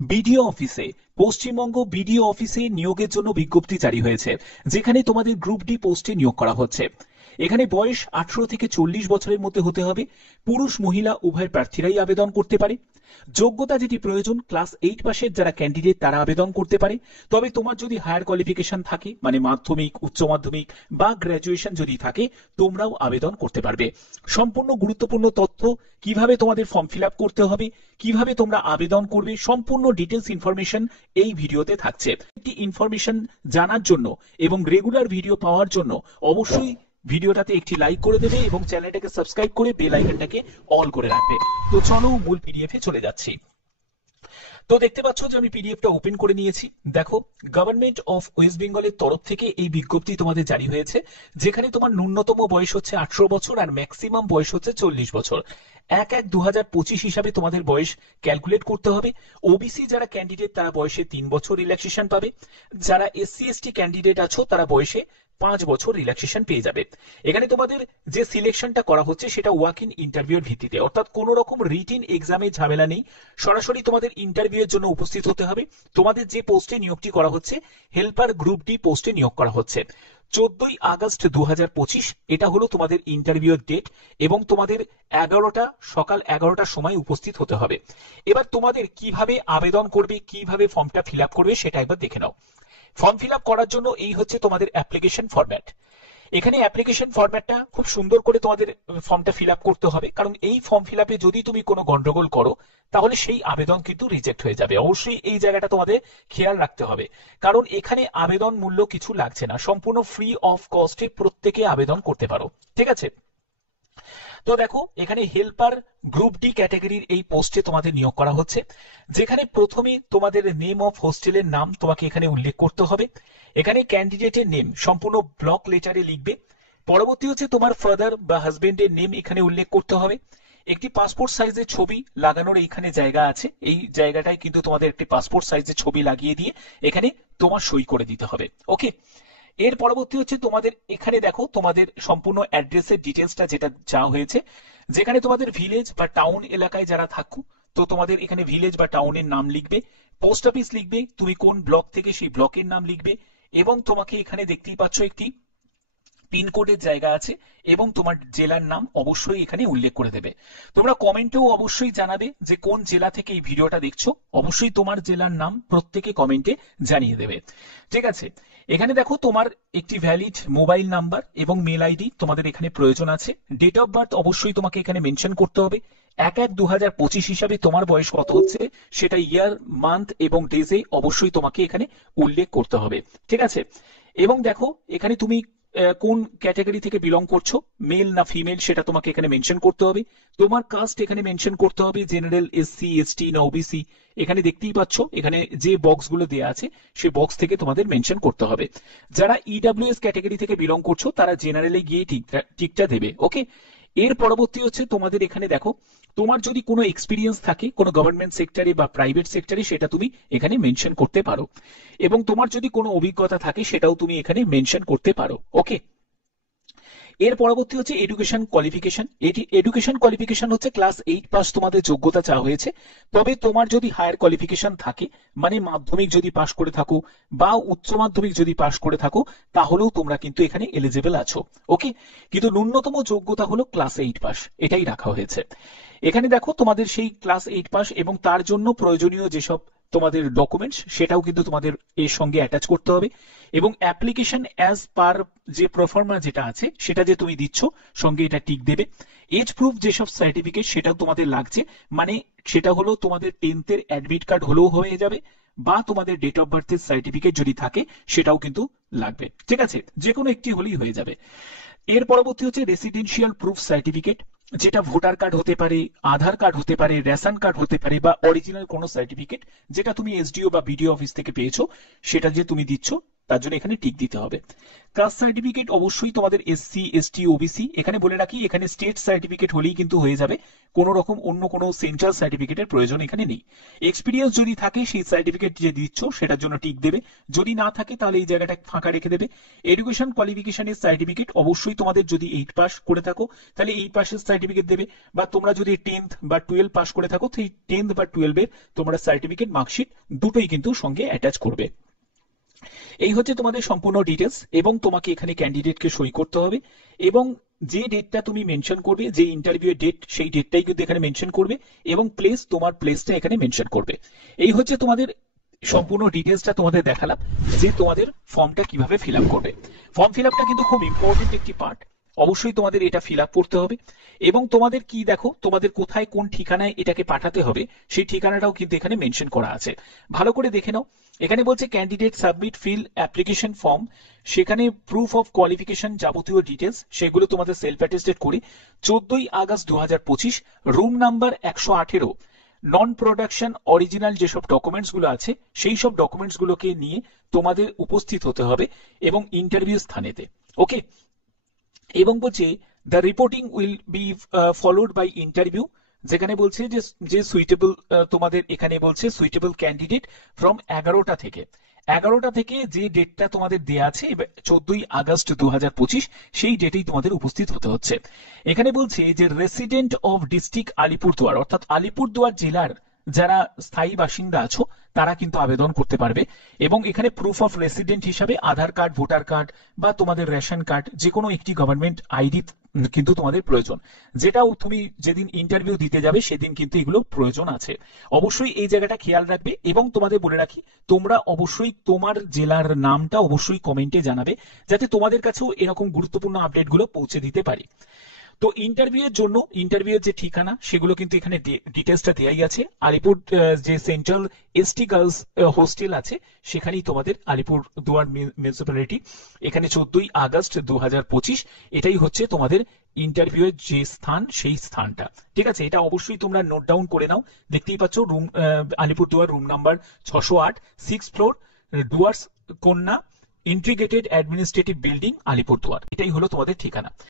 BDO অফিসে, Paschimbanga BDO অফিসে নিয়োগের জন্য বিজ্ঞপ্তি জারি হয়েছে, যেখানে তোমাদের গ্রুপ ডি পোস্টে নিয়োগ করা হচ্ছে। এখানে বয়স 18 থেকে 40 বছরের মধ্যে হতে হবে। পুরুষ মহিলা উভয় প্রার্থীরাই আবেদন করতে পারে। যোগ্যতা যেটি প্রয়োজন, ক্লাস 8 পাশের যারা ক্যান্ডিডেট তারা আবেদন করতে পারে। তবে তোমার যদি হায়ার কোয়ালিফিকেশন থাকে, মানে মাধ্যমিক, উচ্চ মাধ্যমিক বা গ্র্যাজুয়েশন যদি থাকে, তোমরাও আবেদন করতে পারবে। সম্পূর্ণ গুরুত্বপূর্ণ তথ্য, কিভাবে তোমাদের ফর্ম ফিল আপ করতে হবে, কিভাবে তোমরা আবেদন করবে, সম্পূর্ণ ডিটেলস ইনফরমেশন এই ভিডিওতে থাকছে। একটি ইনফরমেশন জানার জন্য এবং রেগুলার ভিডিও পাওয়ার জন্য অবশ্যই ভিডিওটাতে একটি লাইক করে দেবে এবং চ্যানেলটাকে সাবস্ক্রাইব করে বেল আইকনটাকে অল করে রাখবে। তো চলো মূল পিডিএফে চলে যাচ্ছি। তো দেখতে পাচ্ছ যে আমি পিডিএফটা ওপেন করে নিয়েছি। দেখো, গভর্নমেন্ট অফ ওয়েস্ট বেঙ্গলের তরফ থেকে এই বিজ্ঞপ্তি তোমাদের জারি হয়েছে, যেখানে তোমার ন্যূনতম বয়স হচ্ছে 18 বছর আর ম্যাক্সিমাম বয়স হচ্ছে 40 বছর। 1/1/2025 হিসাবে তোমাদের বয়স ক্যালকুলেট করতে হবে। ওবিসি যারা ক্যান্ডিডেট তারা বয়সে 3 বছর রিল্যাক্সেশন পাবে। যারা এসসি এসটি ক্যান্ডিডেট আছো তারা বয়সে 5 বছর রিল্যাক্সেশন পেয়ে যাবে। এখানে তোমাদের যে সিলেকশনটা করা হচ্ছে সেটা ওয়াক ইন ইন্টারভিউর ভিত্তিতে, অর্থাৎ কোনো রকম রিটিন এক্সামে ঝামেলা নেই। সরাসরি তোমাদের ইন্টারভিউ এর জন্য উপস্থিত হতে হবে। তোমাদের যে পোস্টে নিয়োগটি করা হচ্ছে, হেল্পার গ্রুপ ডি পোস্টে নিয়োগ করা হচ্ছে। 14ই আগস্ট 2025 এটা হলো তোমাদের ইন্টারভিউর ডেট এবং তোমাদের সকাল 11টার সময় উপস্থিত হতে হবে। এবার তোমাদের কিভাবে আবেদন করবে, কিভাবে ফর্মটা ফিল আপ করবে সেটা একবার দেখে নাও। ফর্ম ফিল আপ করার জন্য এই হচ্ছে তোমাদের অ্যাপ্লিকেশন ফরম্যাট। এখানে অ্যাপ্লিকেশন ফরম্যাটটা খুব সুন্দর করে তোমাদের ফর্মটা ফিল আপ করতে হবে, কারণ এই ফর্ম ফিল আপে যদি তুমি কোনো গন্ডগোল করো তাহলে সেই আবেদন কিন্তু রিজেক্ট হয়ে যাবে। অবশ্যই এই জায়গাটা তোমাদের খেয়াল রাখতে হবে, কারণ এখানে আবেদন মূল্য কিছু লাগছে না, সম্পূর্ণ ফ্রি অফ কস্টে প্রত্যেকে আবেদন করতে পারো। ঠিক আছে, তো দেখো এখানে হেল্পার গ্রুপ ডি ক্যাটাগরির এই পোস্টে তোমাদের নিয়োগ করা হচ্ছে, যেখানে প্রথমে তোমাদের নেম অফ হোস্টেলের নাম তোমাকে এখানে উল্লেখ করতে হবে। এখানে ক্যান্ডিডেটের নেম সম্পূর্ণ ব্লক লেটারে লিখবে। পরবর্তী হচ্ছে তোমার ফাদার বা হাজবেন্ডের নেম এখানে উল্লেখ করতে হবে। একটি পাসপোর্ট সাইজের ছবি লাগানোর এইখানে জায়গা আছে, এই জায়গাটায় কিন্তু তোমাদের একটি পাসপোর্ট সাইজের ছবি লাগিয়ে দিয়ে এখানে তোমার সই করে দিতে হবে। ওকে, এর পরবর্তী হচ্ছে তোমাদের এখানে দেখো তোমাদের সম্পূর্ণ অ্যাড্রেসের ডিটেলসটা যেটা চাওয়া হয়েছে, যেখানে তোমাদের ভিলেজ বা টাউন এলাকায় যারা থাকো, তো তোমাদের এখানে ভিলেজ বা টাউনের নাম লিখবে। পোস্ট অফিস লিখবে, তুমি কোন ব্লক থেকে সেই ব্লকের নাম লিখবে এবং তোমাকে এখানে দেখতেই পাচ্ছ একটি পিনকোডের জায়গা আছে এবং তোমার জেলার নাম অবশ্যই এখানে উল্লেখ করে দেবে। তোমরা কমেন্টেও অবশ্যই জানাবে যে কোন জেলা থেকে এই ভিডিওটা দেখছো, অবশ্যই তোমার জেলার নাম প্রত্যেকে কমেন্টে জানিয়ে দেবে। ঠিক আছে, এখানে দেখো তোমার একটি ভ্যালিড মোবাইল নাম্বার এবং মেল আইডি তোমাদের এখানে প্রয়োজন আছে। ডেট অফ বার্থ অবশ্যই তোমাকে এখানে মেনশন করতে হবে। 1/1/2025 হিসাবে তোমার বয়স কত হচ্ছে সেটা ইয়ার, মান্থ এবং ডেজে অবশ্যই তোমাকে এখানে উল্লেখ করতে হবে। ঠিক আছে, এবং দেখো এখানে তুমি কোন ক্যাটাগরি থেকে বিলং করছো, মেল না ফিমেল সেটা তোমাকে এখানে মেনশন করতে হবে। তোমার কাস্ট এখানে মেনশন করতে হবে, জেনারেল, এসসি এসটি না ওবিসি। এখানে দেখতেই পাচ্ছ এখানে যে বক্সগুলো দেওয়া আছে সেই বক্স থেকে তোমাদের মেনশন করতে হবে। যারা ইডব্লিউএস ক্যাটাগরি থেকে বিলং করছো তারা জেনারেলে গিয়ে টিকটা দেবে। ওকে, এর পরবর্তী হচ্ছে তোমাদের এখানে দেখো তোমার যদি কোনো এক্সপিরিয়েন্স থাকে কোনো গভর্নমেন্ট সেক্টরে বা প্রাইভেট সেক্টরে সেটা তুমি এখানে মেনশন করতে পারো, এবং তোমার যদি কোনো অভিজ্ঞতা থাকে সেটাও তুমি এখানে মেনশন করতে পারো। ওকে, এর পরবর্তী হচ্ছে এডুকেশন কোয়ালিফিকেশন। এটি এডুকেশন কোয়ালিফিকেশন হচ্ছে ক্লাস 8 পাস তোমাদের যোগ্যতা চাওয়া হয়েছে। তবে তোমার যদি হায়ার কোয়ালিফিকেশন থাকে, মানে মাধ্যমিক যদি পাশ করে থাকো বা উচ্চ মাধ্যমিক যদি পাশ করে থাকো, তাহলেও তোমরা কিন্তু এখানে এলিজিবল আছো। ওকে, কিন্তু ন্যূনতম যোগ্যতা হলো ক্লাস 8 পাস, এটাই রাখা হয়েছে। এখানে দেখো তোমাদের সেই ক্লাস 8 পাস এবং তার জন্য প্রয়োজনীয় যেসব তোমাদের ডকুমেন্টস সেটাও কিন্তু তোমাদের এর সঙ্গে অ্যাটাচ করতে হবে, এবং অ্যাপ্লিকেশন অ্যাজ পার যে প্রফর্মা যেটা আছে সেটা যে তুমি দিচ্ছ সঙ্গে এটা টিক দেবে। এজ প্রুফ যেসব সার্টিফিকেট সেটাও তোমাদের লাগছে, মানে সেটা হলো তোমাদের 10th এর অ্যাডমিট কার্ড হলেও হয়ে যাবে বা তোমাদের ডেট অফ বার্থের সার্টিফিকেট যদি থাকে সেটাও কিন্তু লাগবে। ঠিক আছে, যে কোনো একটি হলেই হয়ে যাবে। এর পরবর্তী হচ্ছে রেসিডেন্সিয়াল প্রুফ সার্টিফিকেট, যেটা ভোটার কার্ড হতে পারে, আধার কার্ড হতে পারে, রেশন কার্ড হতে পারে বা অরিজিনাল কোনো সার্টিফিকেট যেটা তুমি এসডিও বা বিডিও অফিস থেকে পেয়েছো সেটা যে তুমি দিচ্ছ তার জন্য এখানে টিক দিতে হবে। কাস্ট সার্টিফিকেট অবশ্যই তোমাদের এসসি এসটি ওবিসি, এখানে বলে রাখি এখানে স্টেট সার্টিফিকেট হলেই কিন্তু হয়ে যাবে, কোনো রকম অন্য কোনো সেন্ট্রাল সার্টিফিকেটের প্রয়োজন এখানে নেই। এক্সপিরিয়েন্স যদি থাকে সেই সার্টিফিকেট যে দিচ্ছ সেটার জন্য টিক দেবে, যদি না থাকে তাহলে এই জায়গাটা ফাঁকা রেখে দেবে। এডুকেশন কোয়ালিফিকেশনের সার্টিফিকেট অবশ্যই তোমাদের যদি 8 পাস করে থাকো তাহলে 8 পাসের সার্টিফিকেট দেবে, বা তোমরা যদি 10th বা 12 পাস করে থাকো সেই 10th বা 12 এর তোমরা সার্টিফিকেট মার্কশিট দুটোই কিন্তু সঙ্গে অ্যাটাচ করবে। এই হচ্ছে তোমাদের সম্পূর্ণ ডিটেলস, এবং তোমাকে এখানে ক্যান্ডিডেটকে সই করতে হবে, এবং যে ডেটটা তুমি মেনশন করবে, যে ইন্টারভিউ এর ডেট, সেই ডেটটাই কিন্তু এখানে মেনশন করবে, এবং প্লেস, তোমার প্লেসটা এখানে মেনশন করবে। এই হচ্ছে তোমাদের সম্পূর্ণ ডিটেলসটা তোমাদের দেখালাম যে তোমাদের ফর্মটা কিভাবে ফিল আপ করবে। ফর্ম ফিল আপটা কিন্তু খুব ইম্পর্টেন্ট একটি পার্ট, অবশ্যই তোমাদের এটা ফিল আপ করতে হবে, এবং তোমাদের কি দেখো তোমাদের কোথায় কোন ঠিকানায় এটাকে পাঠাতে হবে সেই ঠিকানাটাও কিন্তু এখানে মেনশন করা আছে, ভালো করে দেখে নাও। এখানে বলছে candidate submit feel application form, সেখানে প্রুফ অফ কোয়ালিফিকেশন যাবতীয় ডিটেলস সেগুলো তোমাদের সেলফ অ্যাটেস্টেড করে 14ই আগস্ট 2025 রুম নাম্বার 118 নন প্রোডাকশন অরিজিনাল যেসব ডকুমেন্টস গুলো আছে সেই সব ডকুমেন্টস গুলোকে নিয়ে তোমাদের উপস্থিত হতে হবে এবং ইন্টারভিউ স্থানেতে। ওকে, এবং বলছে the reporting will be followed by interview, যেখানে বলছে যে সুইটেবল, তোমাদের এখানে বলছে সুইটেবল ক্যান্ডিডেট ফ্রম 11টা থেকে যে ডেটটা তোমাদের দেয়া আছে 14ই আগস্ট 2025 সেই ডেটেই তোমাদের উপস্থিত হতে হচ্ছে। এখানে বলছে যে রেসিডেন্ট অফ ডিস্ট্রিক্ট আলিপুরদুয়ার, অর্থাৎ আলিপুরদুয়ার জেলার যারা স্থায়ী বাসিন্দা আছো তারা কিন্তু আবেদন করতে পারবে, এবং এখানে প্রুফ অফ রেসিডেন্ট হিসাবে আধার কার্ড, ভোটার কার্ড বা তোমাদের রেশন কার্ড, যে কোনো একটি গভর্নমেন্ট আইডি কিন্তু তোমাদের প্রয়োজন, যেটাও তুমি যেদিন ইন্টারভিউ দিতে যাবে সেদিন কিন্তু এগুলো প্রয়োজন আছে। অবশ্যই এই জায়গাটা খেয়াল রাখবে, এবং তোমাদের বলে রাখি তোমরা অবশ্যই তোমার জেলার নামটা অবশ্যই কমেন্টে জানাবে, যাতে তোমাদের কাছেও এরকম গুরুত্বপূর্ণ আপডেটগুলো পৌঁছে দিতে পারি। তো ইন্টারভিউয়ের জন্য ইন্টারভিউয়ের যে ঠিকানা সেগুলো কিন্তু এখানে ডিটেলসটা দেওয়াই আছে। আলিপুর যে সেন্ট্রাল এসটি গার্লস হোস্টেল আছে সেখানেই তোমাদের আলিপুরদুয়ার মিউনিসিপ্যালিটি, এখানে 14ই আগস্ট 2025 এটাই হচ্ছে তোমাদের ইন্টারভিউয়ের যে স্থান সেই স্থানটা। ঠিক আছে, এটা অবশ্যই তোমরা নোট ডাউন করে নাও। দেখতেই পাচ্ছ room Alipurduar room number 608, 6th floor, Dooars কন্যা ইন্টিগ্রেটেড অ্যাডমিনিস্ট্রেটিভ বিল্ডিং, আলিপুরদুয়ার, এটাই হলো তোমাদের ঠিকানা।